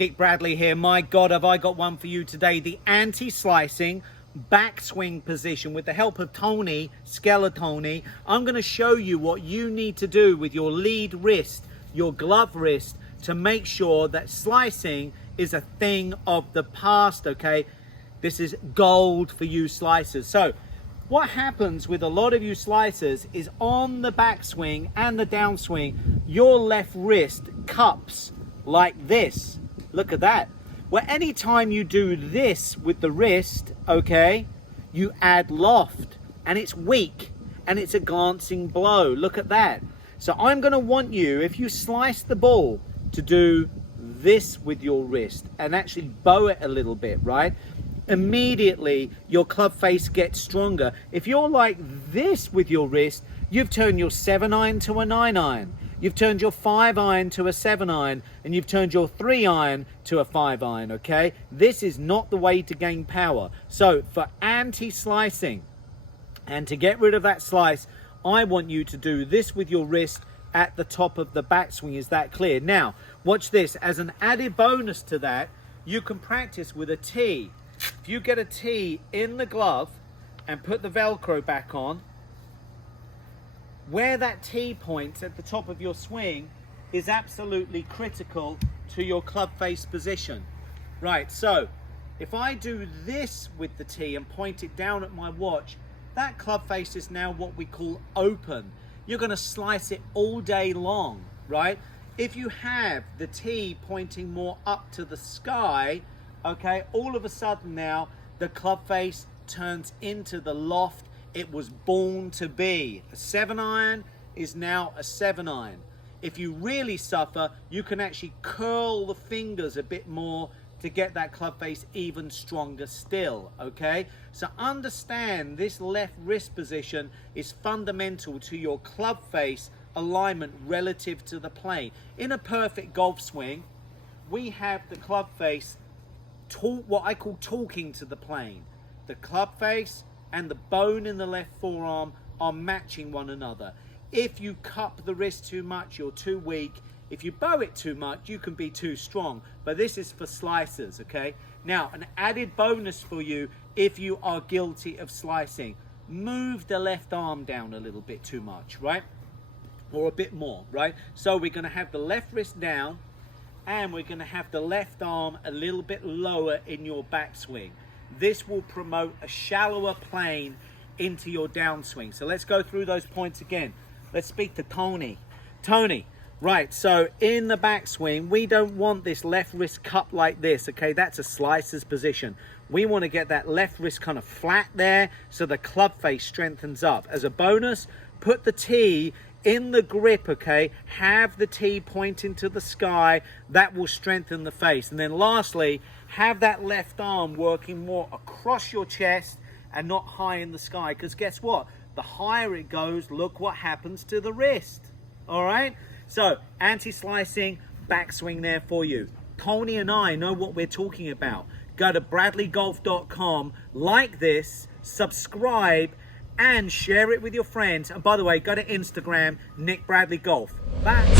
Nick Bradley here. My God, have I got one for you today. The anti-slicing backswing position with the help of Tony Skeletoni. I'm going to show you what you need to do with your lead wrist, your glove wrist, to make sure that slicing is a thing of the past, okay? This is gold for you slicers. So what happens with a lot of you slicers is on the backswing and the downswing, your left wrist cups like this. Look at that. Well, anytime you do this with the wrist, okay, you add loft and it's weak and it's a glancing blow. Look at that. So I'm going to want you, if you slice the ball, to do this with your wrist and actually bow it a little bit, right? Immediately your club face gets stronger. If you're like this with your wrist, you've turned your 7-iron to a 9-iron. You've turned your 5-iron to a 7-iron, and you've turned your 3-iron to a 5-iron, okay? This is not the way to gain power. So for anti-slicing and to get rid of that slice, I want you to do this with your wrist at the top of the backswing. Is that clear? Now, watch this. As an added bonus to that, you can practice with a tee. If you get a tee in the glove and put the Velcro back on, where that tee points at the top of your swing is absolutely critical to your club face position. Right, so if I do this with the tee and point it down at my watch, that club face is now what we call open. You're going to slice it all day long, right? If you have the tee pointing more up to the sky, okay, all of a sudden now the club face turns into the loft it was born to be. A 7-iron is now a 7-iron. If you really suffer, you can actually curl the fingers a bit more to get that club face even stronger still, okay? So understand this left wrist position is fundamental to your club face alignment relative to the plane. In a perfect golf swing, we have the club face what I call talking to the plane. The club face and the bone in the left forearm are matching one another. If you cup the wrist too much, you're too weak. If you bow it too much, you can be too strong. But this is for slicers, okay? Now, an added bonus for you if you are guilty of slicing. Move the left arm down a little bit too much, right? Or a bit more, right? So we're going to have the left wrist down and we're going to have the left arm a little bit lower in your backswing. This will promote a shallower plane into your downswing. So let's go through those points again. Let's speak to Tony. Tony, right, so in the backswing, we don't want this left wrist cup like this, okay? That's a slicer's position. We want to get that left wrist kind of flat there so the club face strengthens up. As a bonus, put the tee in the grip, okay? Have the tee pointing to the sky. That will strengthen the face. And then lastly, have that left arm working more across your chest and not high in the sky. Because guess what? The higher it goes, look what happens to the wrist. All right? So, anti-slicing, backswing there for you. Tony and I know what we're talking about. Go to bradleygolf.com, like this, subscribe, and share it with your friends. And by the way, go to Instagram, Nick Bradley Golf. Bye.